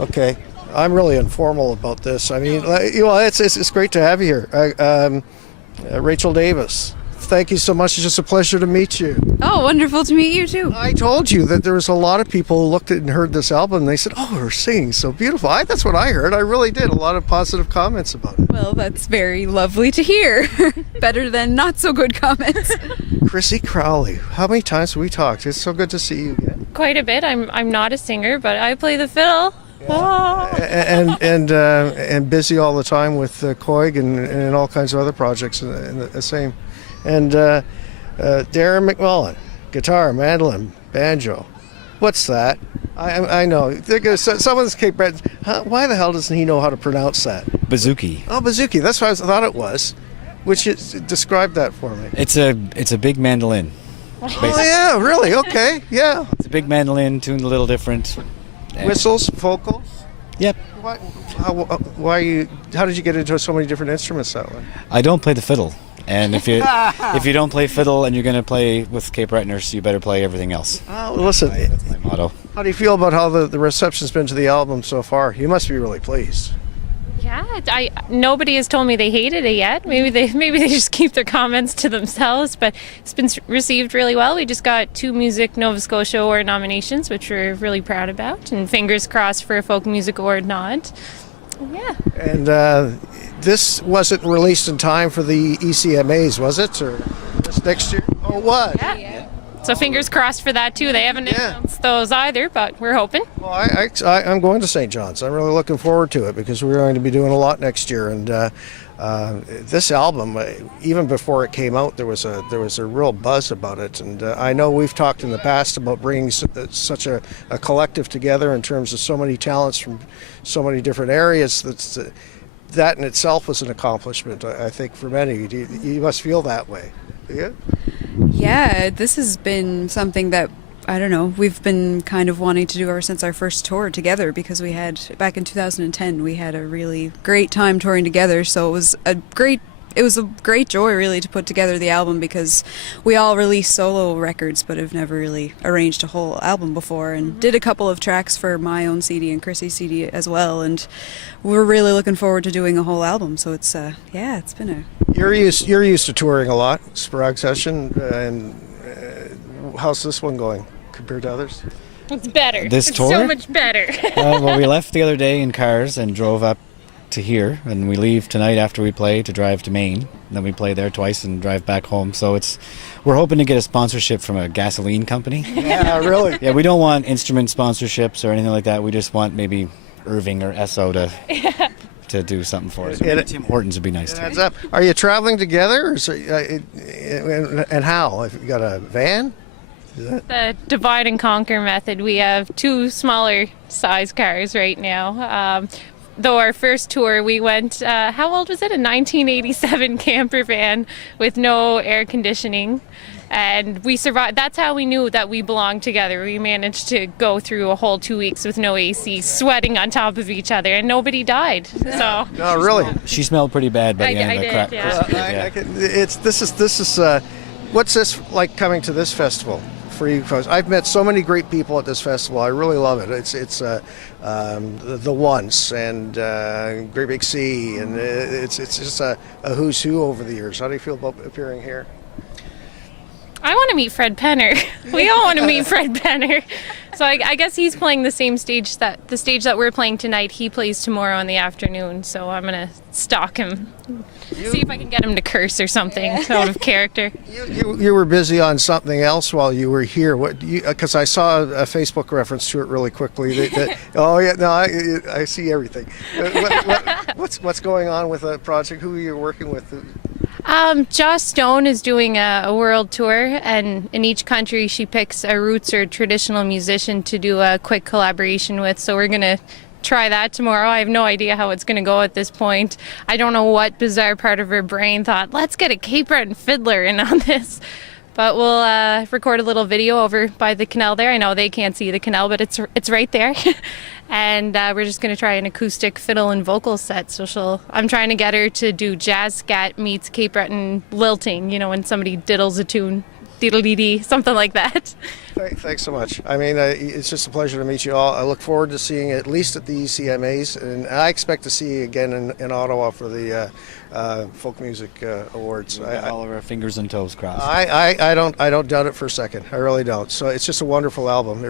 Okay. I'm really informal about this. I mean, it's great to have you here. Rachel Davis, thank you so much. It's just a pleasure to meet you. Oh, wonderful to meet you too. I told you that there was a lot of people who looked at and heard this album and they said, oh, her singing so beautiful. That's what I heard. I really did. A lot of positive comments about it. Well, that's very lovely to hear. Better than not so good comments. Chrissy Crowley, how many times have we talked? It's so good to see you again. Quite a bit. I'm not a singer, but I play the fiddle. Oh. And busy all the time with Coig and all kinds of other projects and the same. And Darren McMullen, guitar, mandolin, banjo. What's that? I know. Someone's Cape Breton. Why the hell doesn't he know how to pronounce that? Bouzouki. Oh, bouzouki. That's what I thought it was. Describe that for me. It's a big mandolin. Basically. Oh yeah, really? Okay, yeah. It's a big mandolin, tuned a little different. Whistles, vocals. Yep. How did you get into so many different instruments that way? I don't play the fiddle, and if you don't play fiddle and you're going to play with Cape Bretoners, you better play everything else. Oh, listen. That's my motto. How do you feel about how the reception's been to the album so far? You must be really pleased. Yeah, nobody has told me they hated it yet. Maybe they just keep their comments to themselves, but it's been received really well. We just got 2 Music Nova Scotia Award nominations, which we're really proud about, and fingers crossed for a Folk Music Award nod. Yeah. And this wasn't released in time for the ECMAs, was it? Or this next year? Oh, what? Yeah. So fingers crossed for that too. They haven't announced those either, but we're hoping. Well, I'm going to St. John's. I'm really looking forward to it because we're going to be doing a lot next year. And this album, even before it came out, there was a real buzz about it. And I know we've talked in the past about bringing such a collective together in terms of so many talents from so many different areas. That in itself was an accomplishment, I think, for many. You must feel that way. Yeah. Yeah, this has been something that, I don't know, we've been kind of wanting to do ever since our first tour together, because we had, back in 2010, we had a really great time touring together, so it was a great joy really to put together the album, because we all released solo records but have never really arranged a whole album before, and did a couple of tracks for my own CD and Chrissy's CD as well, and we're really looking forward to doing a whole album. So it's it's been a... You're used to touring a lot, Sprague Session, and how's this one going compared to others? It's better. It's tour? So much better. Well, we left the other day in cars and drove up to here, and we leave tonight after we play to drive to Maine. And then we play there twice and drive back home. So we're hoping to get a sponsorship from a gasoline company. Yeah, really? Yeah, we don't want instrument sponsorships or anything like that. We just want maybe Irving or Esso to do something for us. Tim Hortons would be nice too. Are you traveling together, and how? Have you got a van? The divide and conquer method. We have 2 smaller size cars right now. Though our first tour, we went, how old was it? A 1987 camper van with no air conditioning. And we survived. That's how we knew that we belonged together. We managed to go through a whole 2 weeks with no AC, sweating on top of each other, and nobody died. So. No, really. She smelled pretty bad by the end of the crap. This is what's this like coming to this festival for you folks? I've met so many great people at this festival. I really love it. It's the Once and Great Big Sea, and it's just a who's who over the years. How do you feel about appearing here? I want to meet Fred Penner. We all want to meet Fred Penner. So I guess he's playing the same stage that we're playing tonight. He plays tomorrow in the afternoon. So I'm gonna stalk him, see if I can get him to curse or something out of character. You were busy on something else while you were here. Because I saw a Facebook reference to it really quickly. Oh yeah, no, I see everything. What's going on with the project? Who are you working with? Joss Stone is doing a world tour, and in each country she picks a roots or traditional musician to do a quick collaboration with. So we're going to try that tomorrow. I have no idea how it's going to go at this point. I don't know what bizarre part of her brain thought, let's get a Cape Breton fiddler in on this. But we'll record a little video over by the canal there. I know they can't see the canal, but it's right there. And we're just going to try an acoustic fiddle and vocal set. So I'm trying to get her to do jazz scat meets Cape Breton lilting, when somebody diddles a tune. diddle dee dee, something like that. Thanks so much. I mean, it's just a pleasure to meet you all. I look forward to seeing you at least at the ECMAs, and I expect to see you again in Ottawa for the Folk Music Awards. We got all of our fingers and toes crossed. I don't doubt it for a second. I really don't. So it's just a wonderful album. It